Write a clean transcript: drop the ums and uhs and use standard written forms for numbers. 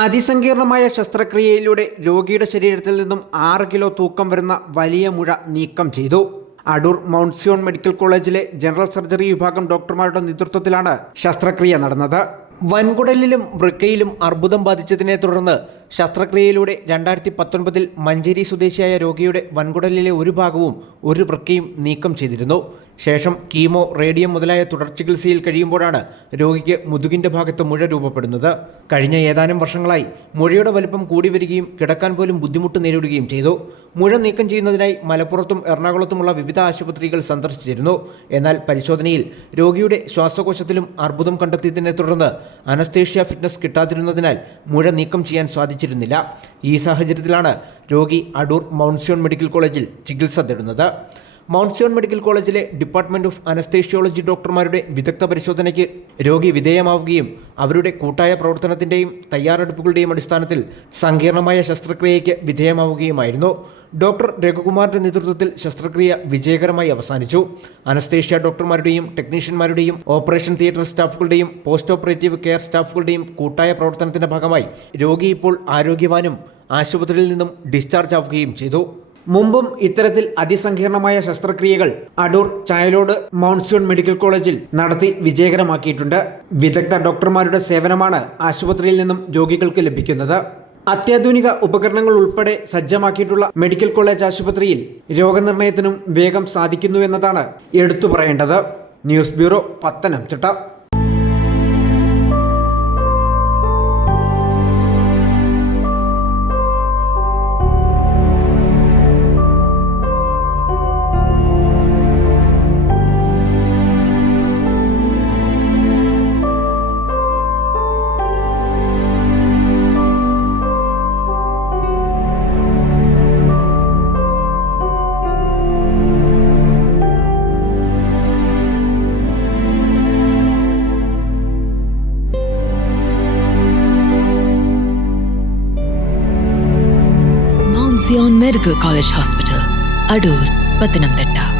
അതിസങ്കീർണമായ ശസ്ത്രക്രിയയിലൂടെ രോഗിയുടെ ശരീരത്തിൽ നിന്നും 6 കിലോ തൂക്കം വരുന്ന വലിയ മുഴ നീക്കം ചെയ്തു. അടൂർ മൗണ്ട് സിയോൺ മെഡിക്കൽ കോളേജിലെ ജനറൽ സർജറി വിഭാഗം ഡോക്ടർമാരുടെ നേതൃത്വത്തിലാണ് ശസ്ത്രക്രിയ നടന്നത്. വൻകുടലിലും വൃക്കയിലും അർബുദം ബാധിച്ചതിനെ തുടർന്ന് ശസ്ത്രക്രിയയിലൂടെ 2019 മഞ്ചേരി സ്വദേശിയായ രോഗിയുടെ വൻകുടലിലെ ഒരു ഭാഗവും ഒരു വൃക്കയും നീക്കം ചെയ്തിരുന്നു. ശേഷം കീമോ, റേഡിയം മുതലായ തുടർ ചികിത്സയിൽ കഴിയുമ്പോഴാണ് രോഗിക്ക് മുതുകിൻ്റെ ഭാഗത്ത് മുഴ രൂപപ്പെടുന്നത്. കഴിഞ്ഞ ഏതാനും വർഷങ്ങളായി മുഴയുടെ വലിപ്പം കൂടി വരികയും കിടക്കാൻ പോലും ബുദ്ധിമുട്ട് നേരിടുകയും ചെയ്തു. മുഴ നീക്കം ചെയ്യുന്നതിനായി മലപ്പുറത്തും എറണാകുളത്തുമുള്ള വിവിധ ആശുപത്രികൾ സന്ദർശിച്ചിരുന്നു. എന്നാൽ പരിശോധനയിൽ രോഗിയുടെ ശ്വാസകോശത്തിലും അർബുദം കണ്ടെത്തിയതിനെ തുടർന്ന് അനസ്തേഷ്യ ഫിറ്റ്നസ് കിട്ടാതിരുന്നതിനാൽ മുഴ നീക്കം ചെയ്യാൻ സാധിച്ചിരുന്നില്ല. ഈ സാഹചര്യത്തിലാണ് രോഗി അടൂർ മൗണ്ട് സിയോൺ മെഡിക്കൽ കോളേജിൽ ചികിത്സ തേടുന്നത്. മൗണ്ട് സിയോൺ മെഡിക്കൽ കോളേജിലെ ഡിപ്പാർട്ട്മെന്റ് ഓഫ് അനസ്തേഷ്യോളജി ഡോക്ടർമാരുടെ വിദഗ്ധ പരിശോധനയ്ക്ക് രോഗി വിധേയമാവുകയും അവരുടെ കൂട്ടായ പ്രവർത്തനത്തിൻ്റെയും തയ്യാറെടുപ്പുകളുടെയും അടിസ്ഥാനത്തിൽ സങ്കീർണമായ ശസ്ത്രക്രിയയ്ക്ക് വിധേയമാവുകയുമായിരുന്നു. ഡോക്ടർ രഘുകുമാറിന്റെ നേതൃത്വത്തിൽ ശസ്ത്രക്രിയ വിജയകരമായി അവസാനിച്ചു. അനസ്തേഷ്യ ഡോക്ടർമാരുടെയും ടെക്നീഷ്യന്മാരുടെയും ഓപ്പറേഷൻ തിയേറ്റർ സ്റ്റാഫുകളുടെയും പോസ്റ്റ് ഓപ്പറേറ്റീവ് കെയർ സ്റ്റാഫുകളുടെയും കൂട്ടായ പ്രവർത്തനത്തിന്റെ ഭാഗമായി രോഗി ഇപ്പോൾ ആരോഗ്യവാനും ആശുപത്രിയിൽ നിന്നും ഡിസ്ചാർജ് ആവുകയും ചെയ്തു. മുമ്പും ഇത്തരത്തിൽ അതിസങ്കീർണമായ ശസ്ത്രക്രിയകൾ Adoor Chayalode mount Zion medical കോളേജിൽ നടത്തി വിജയകരമാക്കിയിട്ടുണ്ട്. വിദഗ്ധ ഡോക്ടർമാരുടെ സേവനമാണ് ആശുപത്രിയിൽ നിന്നും രോഗികൾക്ക് ലഭിക്കുന്നത്. അത്യാധുനിക ഉപകരണങ്ങൾ ഉൾപ്പെടെ സജ്ജമാക്കിയിട്ടുള്ള മെഡിക്കൽ കോളേജ് ആശുപത്രിയിൽ രോഗനിർണയത്തിനും വേഗം സാധിക്കുന്നു എന്നതാണ് എടുത്തു പറയേണ്ടത്. News bureau, Pathanamthitta. Zion Medical College Hospital, Adur, Pathanamthitta.